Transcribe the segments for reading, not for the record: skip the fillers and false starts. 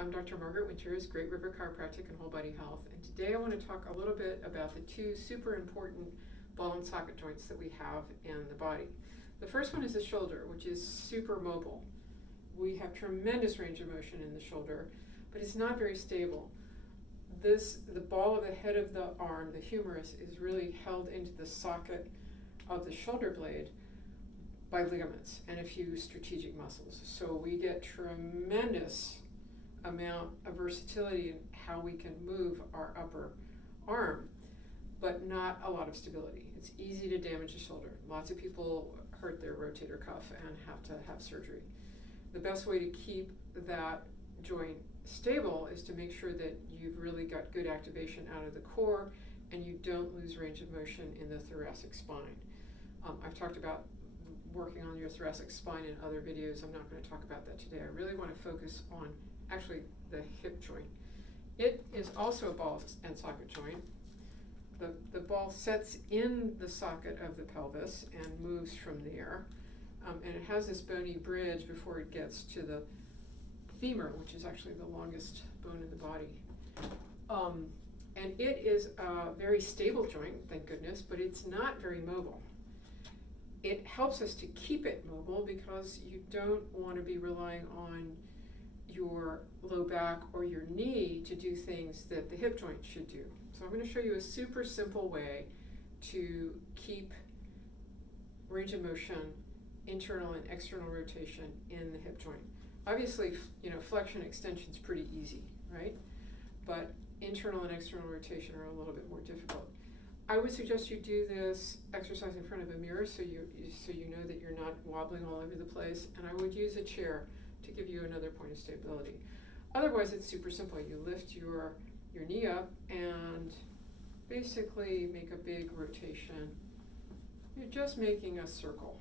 I'm Dr. Margaret Winters, Great River Chiropractic and Whole Body Health, and today I want to talk a little bit about the two super important ball and socket joints that we have in the body. The first one is the shoulder, which is super mobile. We have tremendous range of motion in the shoulder, but it's not very stable. The ball of the head of the arm, the humerus, is really held into the socket of the shoulder blade by ligaments and a few strategic muscles. So we get tremendous amount of versatility in how we can move our upper arm, but not a lot of stability. It's easy to damage the shoulder. Lots of people hurt their rotator cuff and have to have surgery. The best way to keep that joint stable is to make sure that you've really got good activation out of the core and you don't lose range of motion in the thoracic spine. I've talked about working on your thoracic spine in other videos. I'm not going to talk about that today. I really want to focus on actually the hip joint. It is also a ball and socket joint. The ball sets in the socket of the pelvis and moves from there. And it has this bony bridge before it gets to the femur, which is actually the longest bone in the body. And it is a very stable joint, thank goodness, but it's not very mobile. It helps us to keep it mobile because you don't want to be relying on your low back or your knee to do things that the hip joint should do. So I'm going to show you a super simple way to keep range of motion, internal and external rotation in the hip joint. Obviously, flexion extension is pretty easy, right? But internal and external rotation are a little bit more difficult. I would suggest you do this exercise in front of a mirror so you know that you're not wobbling all over the place, and I would use a chair to give you another point of stability. Otherwise, it's super simple. You lift your knee up and basically make a big rotation. You're just making a circle,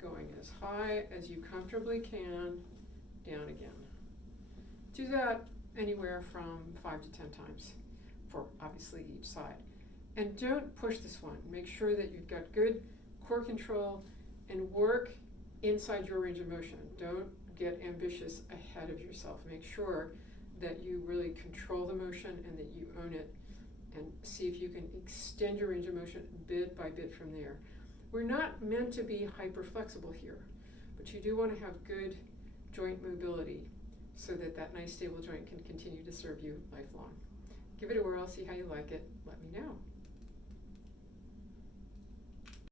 going as high as you comfortably can, down again. Do that anywhere from 5 to 10 times for obviously each side. And don't push this one. Make sure that you've got good core control and work inside your range of motion. Don't get ambitious ahead of yourself. Make sure that you really control the motion and that you own it, and see if you can extend your range of motion bit by bit from there. We're not meant to be hyper flexible here, but you do want to have good joint mobility so that that nice stable joint can continue to serve you lifelong. Give it a whirl, see how you like it, let me know.